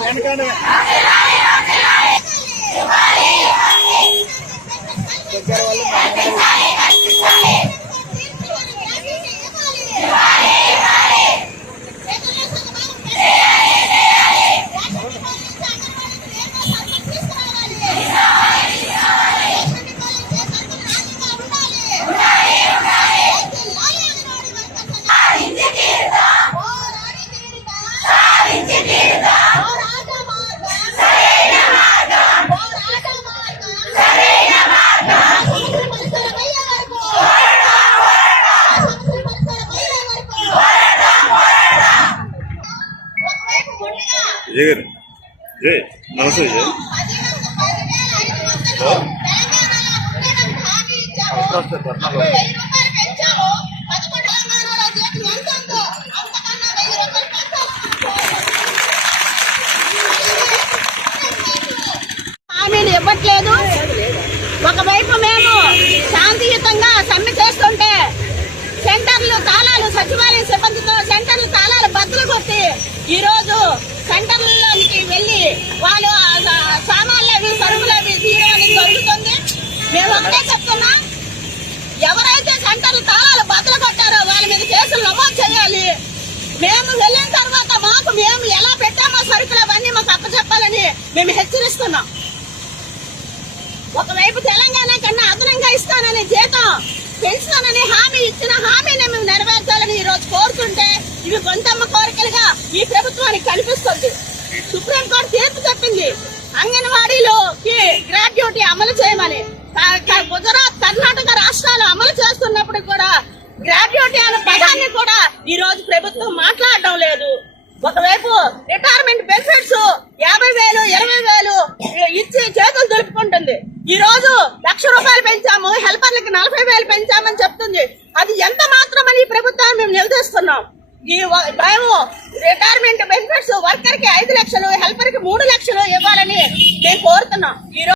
వెనకానే గారు జై నమస్తే విజయ్ హామీలు ఇవ్వట్లేదు ఒకవైపు మేము శాంతియుతంగా సమ్మె చేస్తుంటే సెంటర్లు తాళాలు సచివాలయ సిబ్బందితో సెంటర్లు తాళాలు బద్దలు కొట్టి ఈ రోజు సెంటర్లలోనికి వెళ్ళి వాళ్ళు సామాన్లు అవి సరుకులు అవి తీయడం జరుగుతుంది. మేము ఒకటే చెప్తున్నాం. ఎవరైతే సెంటర్లు తాళాలు బద్దలు కట్టారో వాళ్ళ మీద కేసులు నమోదు చేయాలి. మేము వెళ్ళిన తర్వాత మాకు మేము ఎలా పెట్టామో సరుకులు అవన్నీ మాకు అప్పచెప్పాలని మేము హెచ్చరిస్తున్నాం. ఒకవైపు తెలంగాణ కన్నా అదనంగా ఇస్తానని జీతం పెంచుతానని హామీ ఇచ్చిన హామీని మేము నెరవేర్చాలని ఈ రోజు కోరుతుంటే ఇవి కొంతమ్మ కోరికలుగా ఈ ప్రభుత్వానికి కనిపిస్తుంది. సుప్రీంకోర్టు తీర్పు ఒకవైపు రిటైర్మెంట్ బెనిఫిట్స్ యాభై వేలు ఇరవై వేలు ఇచ్చి చేతులు దులుపుకుంటుంది. ఈ రోజు లక్ష రూపాయలు పెంచాము హెల్పర్లకి నలభై వేలు పెంచామని చెప్తుంది. అది ఎంత మాత్రమని ఈ ప్రభుత్వాన్ని మేము నిలదీస్తున్నాం ఈ మేము రిటైర్మెంట్ బెనిఫిట్స్ వర్కర్కి ఐదు లక్షలు హెల్పర్కి మూడు లక్షలు ఇవ్వాలని మేము కోరుతున్నాం. ఈ రోజు